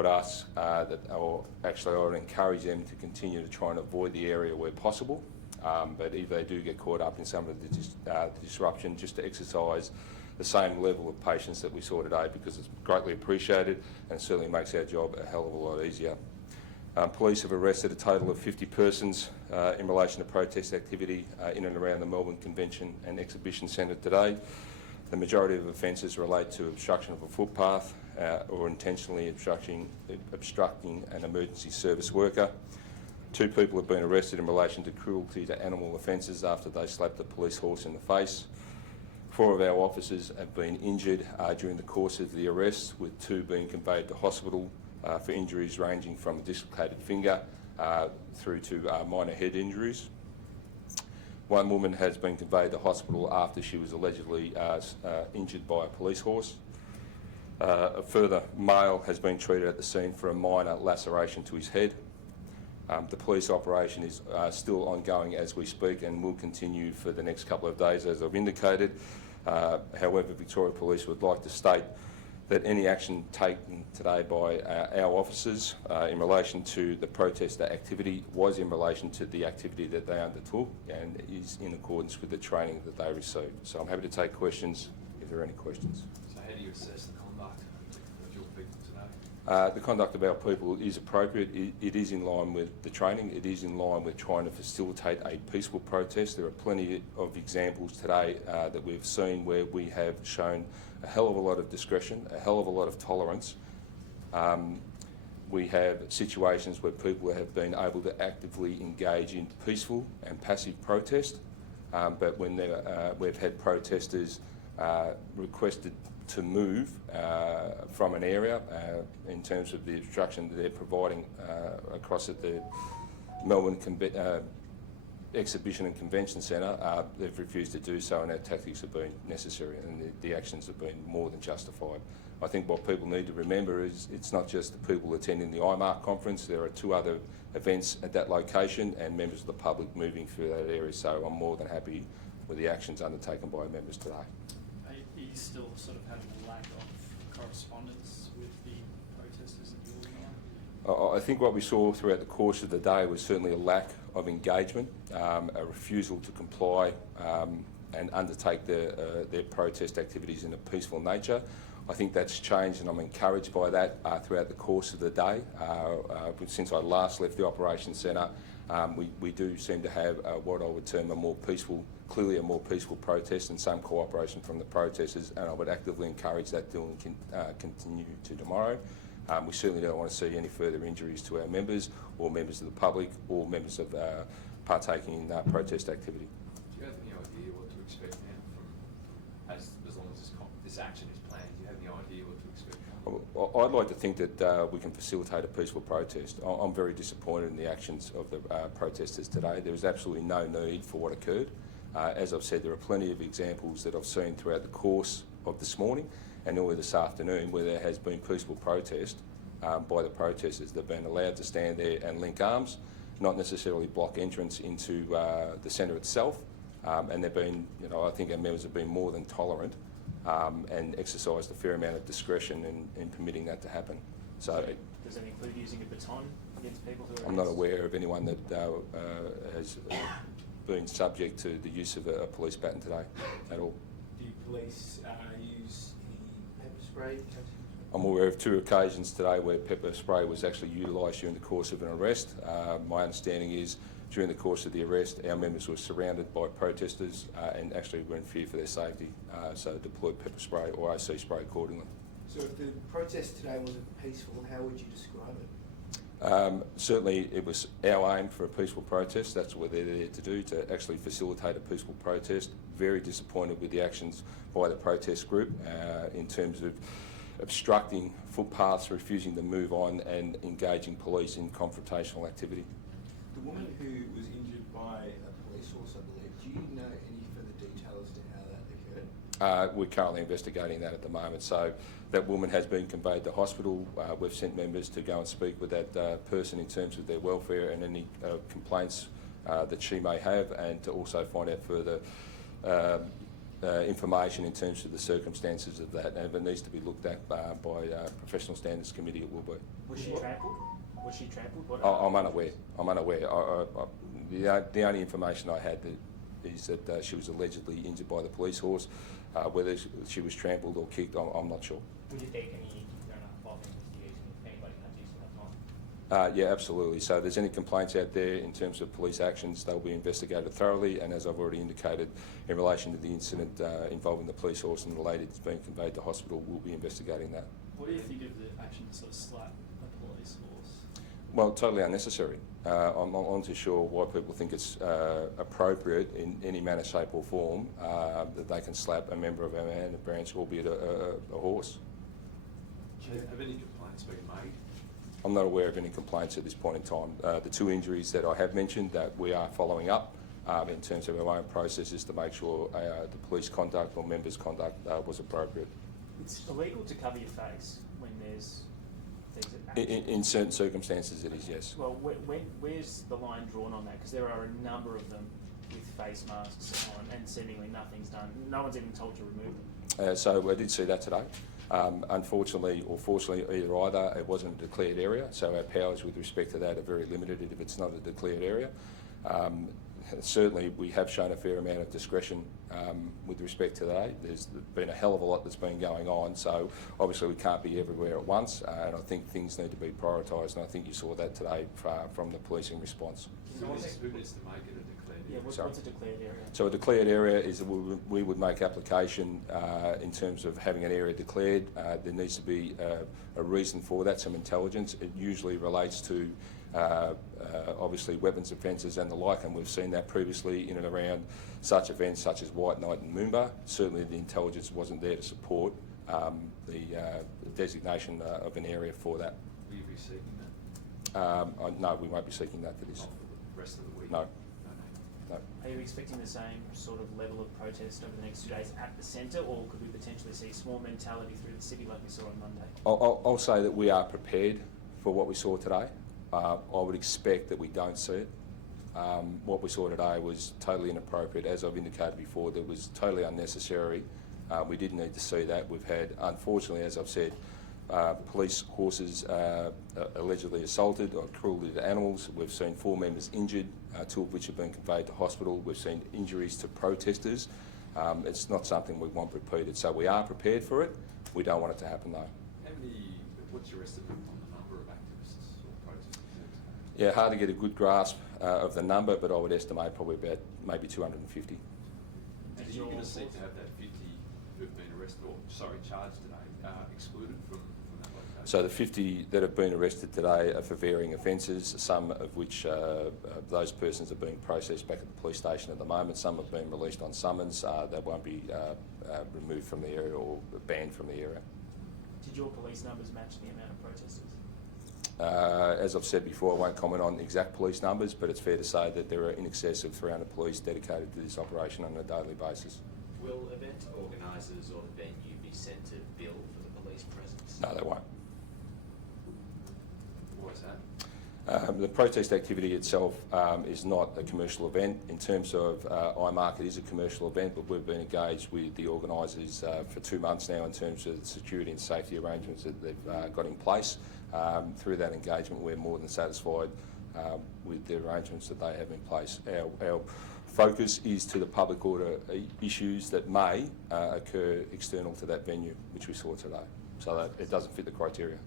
would ask or actually I would encourage them to continue to try and avoid the area where possible. But if they do get caught up in some of the disruption, just to exercise the same level of patience that we saw today, because it's greatly appreciated and certainly makes our job a hell of a lot easier. Police have arrested a total of 50 persons in relation to protest activity in and around the Melbourne Convention and Exhibition Centre today. The majority of offences relate to obstruction of a footpath or intentionally obstructing an emergency service worker. 2 people have been arrested in relation to cruelty to animal offences after they slapped a police horse in the face. 4 of our officers have been injured during the course of the arrest, with 2 being conveyed to hospital for injuries ranging from a dislocated finger through to minor head injuries. 1 woman has been conveyed to hospital after she was allegedly injured by a police horse. A further male has been treated at the scene for a minor laceration to his head. The police operation is still ongoing as we speak and will continue for the next couple of days, as I've indicated. However, Victoria Police would like to state that any action taken today by our officers in relation to the protester activity was in relation to the activity that they undertook and is in accordance with the training that they received. So I'm happy to take questions if there are any questions. So how do you assess the conduct of your people today? The conduct of our people is appropriate. It is in line with the training. It is in line with trying to facilitate a peaceful protest. There are plenty of examples today that we've seen where we have shown a hell of a lot of discretion, a hell of a lot of tolerance. We have situations where people have been able to actively engage in peaceful and passive protest, but when we've had protesters requested to move from an area in terms of the obstruction that they're providing across at the Melbourne Exhibition and Convention Centre, they've refused to do so, and our tactics have been necessary and the actions have been more than justified. I think what people need to remember is it's not just the people attending the IMARC conference. There are 2 other events at that location and members of the public moving through that area, so I'm more than happy with the actions undertaken by our members today. Are you still sort of having a lack of correspondence with the protesters that you organise? I think what we saw throughout the course of the day was certainly a lack of engagement, a refusal to comply and undertake their protest activities in a peaceful nature. I think that's changed and I'm encouraged by that throughout the course of the day. Since I last left the Operations Centre, we do seem to have what I would term a more peaceful, clearly a more peaceful protest and some cooperation from the protesters, and I would actively encourage that to continue to tomorrow. We certainly don't want to see any further injuries to our members or members of the public or members of partaking in protest activity. Do you have any idea what to expect now as long as this action is planned? Do you have any idea what to expect now? I'd like to think that we can facilitate a peaceful protest. I'm very disappointed in the actions of the protesters today. There is absolutely no need for what occurred. As I've said, there are plenty of examples that I've seen throughout the course of this morning and early this afternoon where there has been peaceful protest by the protesters. They've been allowed to stand there and link arms, not necessarily block entrance into the centre itself, and they've been, I think our members have been more than tolerant and exercised a fair amount of discretion in permitting that to happen. So does that include using a baton against people who are I'm not aware of anyone that has been subject to the use of a police baton today at all. Do police use any pepper spray? I'm aware of 2 occasions today where pepper spray was actually utilised during the course of an arrest. My understanding is during the course of the arrest, our members were surrounded by protesters and actually were in fear for their safety, so deployed pepper spray or OC spray accordingly. So if the protest today wasn't peaceful, how would you describe it? Certainly it was our aim for a peaceful protest. That's what they're there to do, to actually facilitate a peaceful protest. Very disappointed with the actions by the protest group in terms of obstructing footpaths, refusing to move on and engaging police in confrontational activity. The woman who was injured by a police horse, I believe, do you know any further details as to how that occurred? We're currently investigating that at the moment. So that woman has been conveyed to hospital. We've sent members to go and speak with that person in terms of their welfare and any complaints that she may have, and to also find out further information in terms of the circumstances of that, and if it needs to be looked at by a professional standards committee, it will be. Was she trampled? Was she trampled? What I'm unaware. I'm unaware. The only information I had is that she was allegedly injured by the police horse. Whether she was trampled or kicked, I'm not sure. Would you take any involved investigation if anybody had used that time? Yeah, absolutely. So if there's any complaints out there in terms of police actions, they'll be investigated thoroughly, and as I've already indicated, in relation to the incident involving the police horse and the lady that's been conveyed to hospital, we'll be investigating that. What do you think of the action to sort of slap a police horse? Well, totally unnecessary. I'm not too sure why people think it's appropriate in any manner, shape or form that they can slap a member of our man branch, albeit a horse. Have any complaints been made? I'm not aware of any complaints at this point in time. The two injuries that I have mentioned that we are following up in terms of our own processes to make sure the police conduct or members' conduct was appropriate. It's illegal to cover your face when there's things that In certain circumstances it is, yes. Well, where's the line drawn on that? Because there are a number of them with face masks on and seemingly nothing's done. No one's even told to remove them. So I did see that today. Unfortunately or fortunately, either, it wasn't a declared area, so our powers with respect to that are very limited if it's not a declared area. Certainly we have shown a fair amount of discretion with respect to that. There's been a hell of a lot that's been going on, so obviously we can't be everywhere at once, and I think things need to be prioritised, and I think you saw that today from the policing response. Who needs to make it a declared area? Yeah, what's a declared area? So a declared area is that we would make application in terms of having an area declared. There needs to be a reason for that, some intelligence. It usually relates to obviously weapons offences and the like, and we've seen that previously in and around such events such as White Night and Moomba. Certainly the intelligence wasn't there to support the designation of an area for that. Will you be seeking that? No, we won't be seeking that for this. Not for the rest of the week? No. No. Are you expecting the same sort of level of protest over the next 2 days at the centre, or could we potentially see small mentality through the city like we saw on Monday? I'll say that we are prepared for what we saw today. I would expect that we don't see it. What we saw today was totally inappropriate. As I've indicated before, that was totally unnecessary. We didn't need to see that. We've had, unfortunately, as I've said, police horses allegedly assaulted or cruelty to animals. We've seen 4 members injured, 2 of which have been conveyed to hospital. We've seen injuries to protesters. It's not something we want repeated. So we are prepared for it. We don't want it to happen though. What's your estimate on the number of activists or protesters? Yeah, hard to get a good grasp of the number, but I would estimate probably about maybe 250. Are you going to seek to have that 50 who've been arrested or, charged today excluded from that location? So the 50 that have been arrested today are for varying offences, some of which those persons are being processed back at the police station at the moment. Some have been released on summons that won't be removed from the area or banned from the area. Did your police numbers match the amount of protesters? As I've said before, I won't comment on exact police numbers, but it's fair to say that there are in excess of 300 police dedicated to this operation on a daily basis. Will event organisers or the venue be sent to bill for the police presence? No, they won't. Why is that? The protest activity itself is not a commercial event. In terms of iMarket is a commercial event, but we've been engaged with the organisers for 2 months now in terms of the security and safety arrangements that they've got in place. Through that engagement, we're more than satisfied with the arrangements that they have in place. Our focus is to the public order issues that may occur external to that venue, which we saw today. So that it doesn't fit the criteria.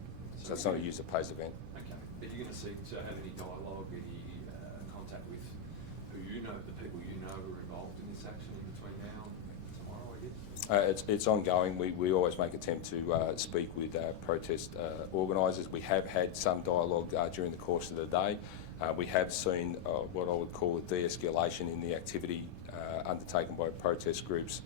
So it's not a user-pays event. Okay. Are you going to seek to have any dialogue, any contact with the people you know who are involved in this action in between now and tomorrow, I guess? It's ongoing. We always make attempt to speak with protest organisers. We have had some dialogue during the course of the day. We have seen what I would call a de-escalation in the activity undertaken by protest groups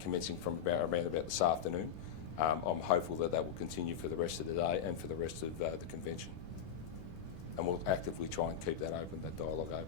commencing from around about this afternoon. I'm hopeful that will continue for the rest of the day and for the rest of the convention. And we'll actively try and keep that open, that dialogue open.